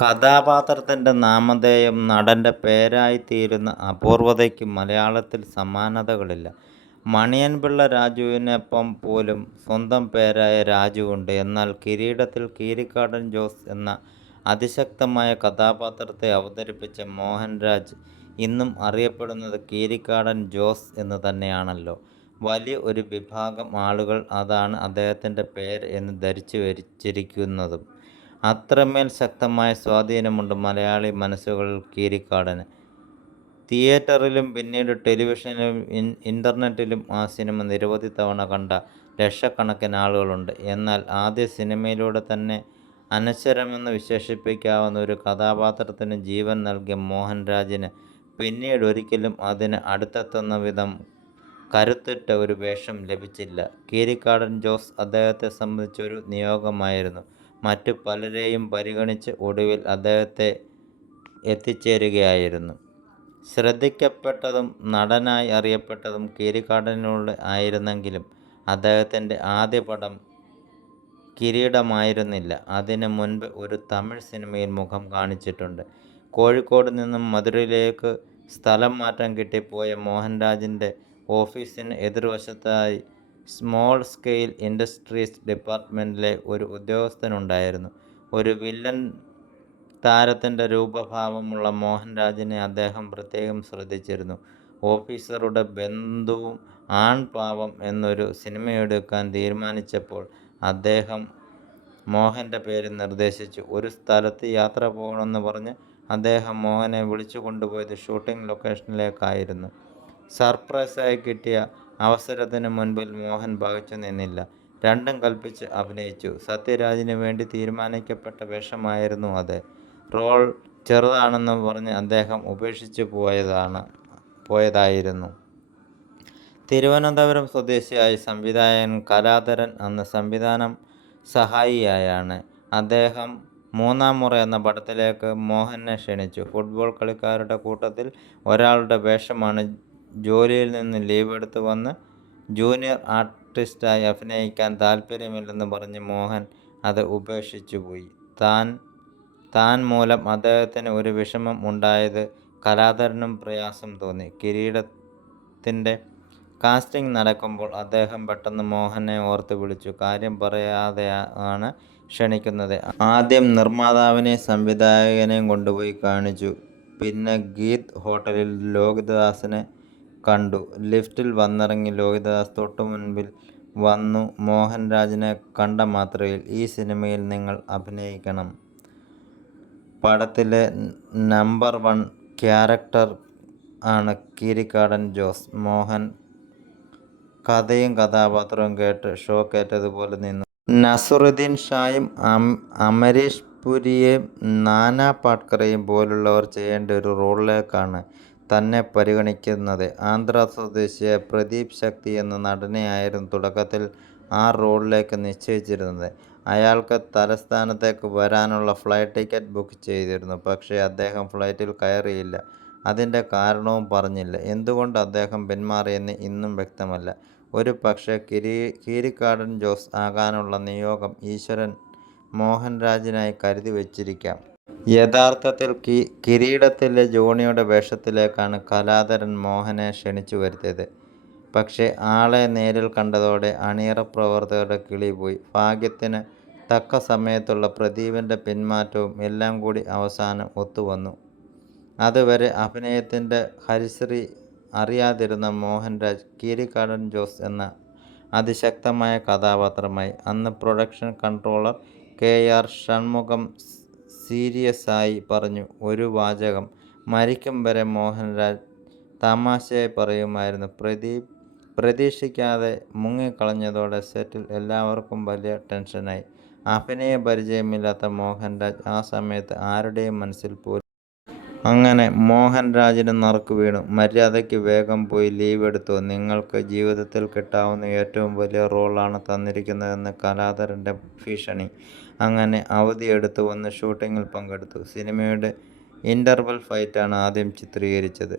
കഥാപാത്രത്തിൻ്റെ നാമധേയം നടൻ്റെ പേരായിത്തീരുന്ന അപൂർവതയ്ക്ക് മലയാളത്തിൽ സമാനതകളില്ല. മണിയൻപിള്ള രാജുവിനൊപ്പം പോലും സ്വന്തം പേരായ രാജുവുണ്ട്. എന്നാൽ കിരീടത്തിൽ കീരിക്കാടൻ ജോസ് എന്ന അതിശക്തമായ കഥാപാത്രത്തെ അവതരിപ്പിച്ച മോഹൻരാജ് ഇന്നും അറിയപ്പെടുന്നത് കീരിക്കാടൻ ജോസ് എന്ന് തന്നെയാണല്ലോ. വലിയ ഒരു വിഭാഗം ആളുകൾ അതാണ് അദ്ദേഹത്തിൻ്റെ പേര് എന്ന് ധരിച്ചു വച്ചിരിക്കുന്നതും. അത്രമേൽ ശക്തമായ സ്വാധീനമുണ്ട് മലയാളി മനസ്സുകളിൽ കീരിക്കാടന്. തിയേറ്ററിലും പിന്നീട് ടെലിവിഷനിലും ഇൻ്റർനെറ്റിലും ആ സിനിമ നിരവധി തവണ കണ്ട ലക്ഷക്കണക്കിന് ആളുകളുണ്ട്. എന്നാൽ ആദ്യ സിനിമയിലൂടെ തന്നെ അനശ്വരമെന്ന് വിശേഷിപ്പിക്കാവുന്ന ഒരു കഥാപാത്രത്തിന് ജീവൻ നൽകിയ മോഹൻരാജിന് പിന്നീട് ഒരിക്കലും അതിന് അടുത്തെത്തുന്ന വിധം കരുത്തുറ്റ ഒരു വേഷം ലഭിച്ചില്ല. കീരിക്കാടൻ ജോസ് അദ്ദേഹത്തെ സംബന്ധിച്ചൊരു നിയോഗമായിരുന്നു. മറ്റു പലരെയും പരിഗണിച്ച് ഒടുവിൽ അദ്ദേഹത്തെ എത്തിച്ചേരുകയായിരുന്നു. ശ്രദ്ധിക്കപ്പെട്ടതും നടനായി അറിയപ്പെട്ടതും കീരിക്കാടനിലൂടെ ആയിരുന്നെങ്കിലും അദ്ദേഹത്തിൻ്റെ ആദ്യ പടം കിരീടമായിരുന്നില്ല. അതിന് മുൻപ് ഒരു തമിഴ് സിനിമയിൽ മുഖം കാണിച്ചിട്ടുണ്ട്. കോഴിക്കോട് നിന്നും മധുരയിലേക്ക് സ്ഥലം മാറ്റം കിട്ടിപ്പോയ മോഹൻരാജിൻ്റെ ഓഫീസിന് എതിർവശത്തായി സ്മോൾ സ്കെയിൽ ഇൻഡസ്ട്രീസ് ഡിപ്പാർട്ട്മെൻറ്റിലെ ഒരു ഉദ്യോഗസ്ഥനുണ്ടായിരുന്നു. ഒരു വില്ലൻ താരത്തിൻ്റെ രൂപഭാവമുള്ള മോഹൻരാജിനെ അദ്ദേഹം പ്രത്യേകം ശ്രദ്ധിച്ചിരുന്നു. ഓഫീസറുടെ ബന്ധുവും ആൺപാവം എന്നൊരു സിനിമയെടുക്കാൻ തീരുമാനിച്ചപ്പോൾ അദ്ദേഹം മോഹൻ്റെ പേര് നിർദ്ദേശിച്ചു. ഒരു സ്ഥലത്ത് യാത്ര പോകണമെന്ന് പറഞ്ഞ് അദ്ദേഹം മോഹനെ വിളിച്ചു കൊണ്ടുപോയത് ഷൂട്ടിംഗ് ലൊക്കേഷനിലേക്കായിരുന്നു. സർപ്രൈസായി കിട്ടിയ അവസരത്തിന് മുൻപിൽ മോഹൻ പകച്ചു നിന്നില്ല. രണ്ടും കൽപ്പിച്ച് അഭിനയിച്ചു. സത്യരാജിന് വേണ്ടി തീരുമാനിക്കപ്പെട്ട വേഷമായിരുന്നു അത്. റോൾ ചെറുതാണെന്ന് പറഞ്ഞ് അദ്ദേഹം ഉപേക്ഷിച്ചു പോയതായിരുന്നു. തിരുവനന്തപുരം സ്വദേശിയായ സംവിധായകൻ കലാധരൻ അന്ന് സംവിധാനം സഹായിയായാണ്. അദ്ദേഹം മൂന്നാം മുറ എന്ന പടത്തിലേക്ക് മോഹനെ ക്ഷണിച്ചു. ഫുട്ബോൾ കളിക്കാരുടെ കൂട്ടത്തിൽ ഒരാളുടെ വേഷമാണ്. ജോലിയിൽ നിന്ന് ലീവെടുത്ത് വന്ന് ജൂനിയർ ആർട്ടിസ്റ്റായി അഭിനയിക്കാൻ താൽപ്പര്യമില്ലെന്ന് പറഞ്ഞ് മോഹൻ അത് ഉപേക്ഷിച്ചുപോയി. താൻ മൂലം അദ്ദേഹത്തിന് ഒരു വിഷമം ഉണ്ടായത് കലാധരനും പ്രയാസം തോന്നി. കിരീടത്തിൻ്റെ കാസ്റ്റിംഗ് നടക്കുമ്പോൾ അദ്ദേഹം പെട്ടെന്ന് മോഹനെ ഓർത്ത് വിളിച്ചു. കാര്യം പറയാതെയാണ് ക്ഷണിക്കുന്നത്. ആദ്യം നിർമ്മാതാവിനെയും സംവിധായകനെയും കൊണ്ടുപോയി കാണിച്ചു. പിന്നെ ഗീത് ഹോട്ടലിൽ ലോഹിതദാസിനെ കണ്ടു. ലിഫ്റ്റിൽ വന്നിറങ്ങി ലോഹിതദാസ് തൊട്ടുമുൻപിൽ വന്നു. മോഹൻരാജിനെ കണ്ട മാത്രയിൽ ഈ സിനിമയിൽ നിങ്ങൾ അഭിനയിക്കണം. പടത്തിലെ നമ്പർ 1 ക്യാരക്ടർ ആണ് കീരിക്കാടൻ ജോസ്. മോഹൻ കഥയും കഥാപാത്രവും കേട്ട് ഷോക്കേറ്റതുപോലെ നിന്നു. നസറുദ്ദീൻ ഷായും അമരീഷ് പുരിയെയും നാനാ പാടേക്കറെയും പോലുള്ളവർ ചെയ്യേണ്ട ഒരു റോളിലേക്കാണ് തന്നെ പരിഗണിക്കുന്നത്. ആന്ധ്ര സ്വദേശിയായ പ്രദീപ് ശക്തി എന്ന നടനെയായിരുന്നു തുടക്കത്തിൽ ആ റോളിലേക്ക് നിശ്ചയിച്ചിരുന്നത്. അയാൾക്ക് തലസ്ഥാനത്തേക്ക് വരാനുള്ള ഫ്ലൈറ്റ് ടിക്കറ്റ് ബുക്ക് ചെയ്തിരുന്നു. പക്ഷേ അദ്ദേഹം ഫ്ലൈറ്റിൽ കയറിയില്ല. അതിൻ്റെ കാരണവും പറഞ്ഞില്ല. എന്തുകൊണ്ട് അദ്ദേഹം പിന്മാറിയെന്ന് ഇന്നും വ്യക്തമല്ല. ഒരു പക്ഷേ കീരിക്കാടൻ ജോസ് ആകാനുള്ള നിയോഗം ഈശ്വരൻ മോഹൻരാജിനായി കരുതി വച്ചിരിക്കാം. യഥാർത്ഥത്തിൽ കിരീടത്തിലെ ജോണിയുടെ വേഷത്തിലേക്കാണ് കലാധരൻ മോഹനെ ക്ഷണിച്ചു വരുത്തിയത്. പക്ഷേ ആളെ നേരിൽ കണ്ടതോടെ അണിയറ പ്രവർത്തകരുടെ കിളി പോയി. ഭാഗ്യത്തിന് തക്ക സമയത്തുള്ള പ്രദീപിൻ്റെ പിന്മാറ്റവും എല്ലാം കൂടി അവസാനം ഒത്തുവന്നു. അതുവരെ അഭിനയത്തിൻ്റെ ഹരിശ്രീ അറിയാതിരുന്ന മോഹൻരാജ് കീരിക്കാടൻ ജോസ് എന്ന അതിശക്തമായ കഥാപാത്രമായി. അന്ന് പ്രൊഡക്ഷൻ കൺട്രോളർ KR ഷൺമുഖം സീരിയസായി പറഞ്ഞു ഒരു വാചകം. മരിക്കും വരെ മോഹൻരാജ് തമാശയായി പറയുമായിരുന്നു. പ്രതീക്ഷിക്കാതെ മുങ്ങിക്കളഞ്ഞതോടെ സെറ്റിൽ എല്ലാവർക്കും വലിയ ടെൻഷനായി. അഭിനയ പരിചയമില്ലാത്ത മോഹൻരാജ് ആ സമയത്ത് ആരുടെയും മനസ്സിൽ പോലും. അങ്ങനെ മോഹൻരാജിന് നറുക്ക് വീണു. മര്യാദയ്ക്ക് വേഗം പോയി ലീവ് എടുത്തോ. നിങ്ങൾക്ക് ജീവിതത്തിൽ കിട്ടാവുന്ന ഏറ്റവും വലിയ റോളാണ് തന്നിരിക്കുന്നതെന്ന് കലാധരൻ്റെ ഭീഷണി. അങ്ങനെ അവധിയെടുത്ത് വന്ന് ഷൂട്ടിങ്ങിൽ പങ്കെടുത്തു. സിനിമയുടെ ഇൻ്റർവെൽ ഫൈറ്റാണ് ആദ്യം ചിത്രീകരിച്ചത്.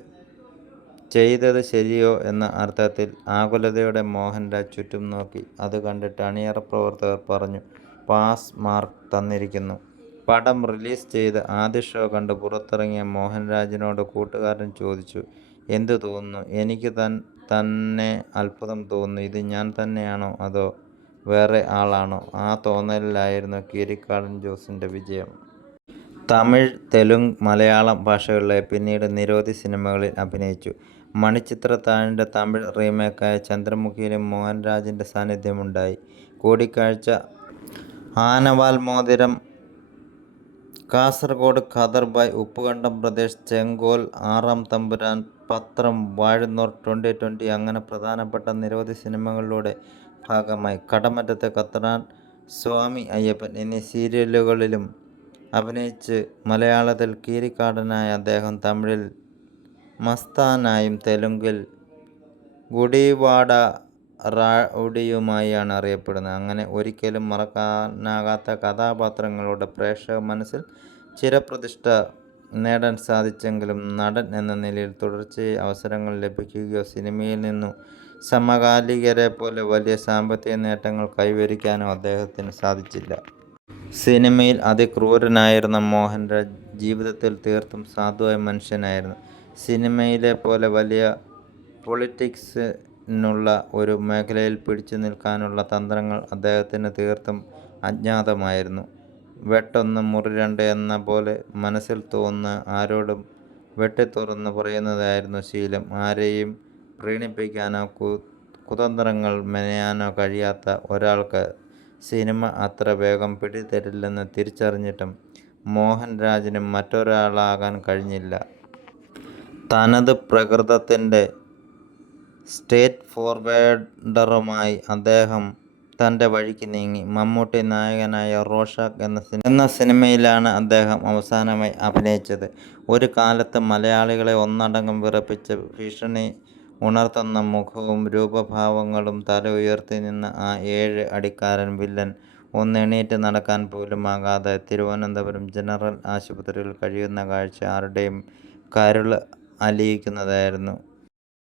ചെയ്തത് ശരിയോ എന്ന അർത്ഥത്തിൽ ആകുലതയോടെ മോഹൻരാജ് ചുറ്റും നോക്കി. അത് കണ്ടിട്ട് അണിയറ പ്രവർത്തകർ പറഞ്ഞു പാസ് മാർക്ക് തന്നിരിക്കുന്നു. പടം റിലീസ് ചെയ്ത് ആദ്യ ഷോ കണ്ട് പുറത്തിറങ്ങിയ മോഹൻരാജിനോട് കൂട്ടുകാരൻ ചോദിച്ചു, "എന്തു തോന്നുന്നു? എനിക്ക് തന്നെ അത്ഭുതം തോന്നുന്നു. ഇത് ഞാൻ തന്നെയാണോ അതോ വേറെ ആളാണോ?" ആ തോന്നലിലായിരുന്നു കീരിക്കാടൻ ജോസിന്റെ വിജയം. തമിഴ്, തെലുങ്ക്, മലയാളം ഭാഷകളിലായി പിന്നീട് നിരവധി സിനിമകളിൽ അഭിനയിച്ചു. മണിച്ചിത്രത്താഴിന്റെ തമിഴ് റീമേക്കായ ചന്ദ്രമുഖിയിലും മോഹൻരാജിന്റെ സാന്നിധ്യമുണ്ടായി. കൂടിക്കാഴ്ച, ആനവാൽ മോതിരം, കാസർഗോഡ് ഖദർ ഭായ്, ഉപ്പുകണ്ടം പ്രദേശ്, ചെങ്കോൽ, ആറാം തമ്പുരാൻ, പത്രം, വാഴുന്നോർ, 2020 അങ്ങനെ പ്രധാനപ്പെട്ട നിരവധി സിനിമകളുടെ ഭാഗമായി. കടമറ്റത്തെ കത്തനാർ, സ്വാമി അയ്യപ്പൻ എന്നീ സീരിയലുകളിലും അഭിനയിച്ച് മലയാളത്തിൽ കീരിക്കാടനായ അദ്ദേഹം തമിഴിൽ മസ്താനായും തെലുങ്കിൽ ഗുഡിവാഡ റൗഡിയുമായാണ് അറിയപ്പെടുന്നത്. അങ്ങനെ ഒരിക്കലും മറക്കാനാകാത്ത കഥാപാത്രങ്ങളുടെ പ്രേക്ഷക മനസ്സിൽ ചിരപ്രതിഷ്ഠ നേടാൻ സാധിച്ചെങ്കിലും നടൻ എന്ന നിലയിൽ തുടർച്ചയായി അവസരങ്ങൾ ലഭിക്കുകയോ സിനിമയിൽ നിന്നു സമകാലികരെപ്പോലെ വലിയ സാമ്പത്തിക നേട്ടങ്ങൾ കൈവരിക്കാനോ അദ്ദേഹത്തിന് സാധിച്ചില്ല. സിനിമയിൽ അതിക്രൂരനായിരുന്ന മോഹൻരാജ് ജീവിതത്തിൽ തീർത്തും സാധുവായ മനുഷ്യനായിരുന്നു. സിനിമയിലെ പോലെ വലിയ പൊളിറ്റിക്സിനുള്ള ഒരു മേഖലയിൽ പിടിച്ചു നിൽക്കാനുള്ള തന്ത്രങ്ങൾ അദ്ദേഹത്തിന് തീർത്തും അജ്ഞാതമായിരുന്നു. വെട്ടൊന്ന് മുറി രണ്ട് എന്ന പോലെ മനസ്സിൽ തോന്നുന്ന ആരോടും വെട്ടിത്തുറന്നു പറയുന്നതായിരുന്നു ശീലം. ആരെയും പ്രീണിപ്പിക്കാനോ കുതന്ത്രങ്ങൾ മെനയാനോ കഴിയാത്ത ഒരാൾക്ക് സിനിമ അത്ര വേഗം പിടിതരില്ലെന്ന് തിരിച്ചറിഞ്ഞിട്ടും മോഹൻരാജിന് മറ്റൊരാളാകാൻ കഴിഞ്ഞില്ല. തനത് പ്രകൃതത്തിന്റെ സ്ട്രെയിറ്റ് ഫോർവേഡറുമായി അദ്ദേഹം തന്റെ വഴിക്ക് നീങ്ങി. മമ്മൂട്ടി നായകനായ റോഷാക്ക് എന്ന സിനിമയിലാണ് അദ്ദേഹം അവസാനമായി അഭിനയിച്ചത്. ഒരു കാലത്ത് മലയാളികളെ ഒന്നടങ്കം വിറപ്പിച്ച ഭീഷണി ഉണർത്തുന്ന മുഖവും രൂപഭാവങ്ങളും തല ഉയർത്തി നിന്ന ആ 7 അടിക്കാരൻ വില്ലൻ ഒന്ന് എണീറ്റ് നടക്കാൻ പോലും ആകാതെ തിരുവനന്തപുരം ജനറൽ ആശുപത്രിയിൽ കഴിയുന്ന കാഴ്ച ആരുടെയും കരുൾ അലിയിക്കുന്നതായിരുന്നു.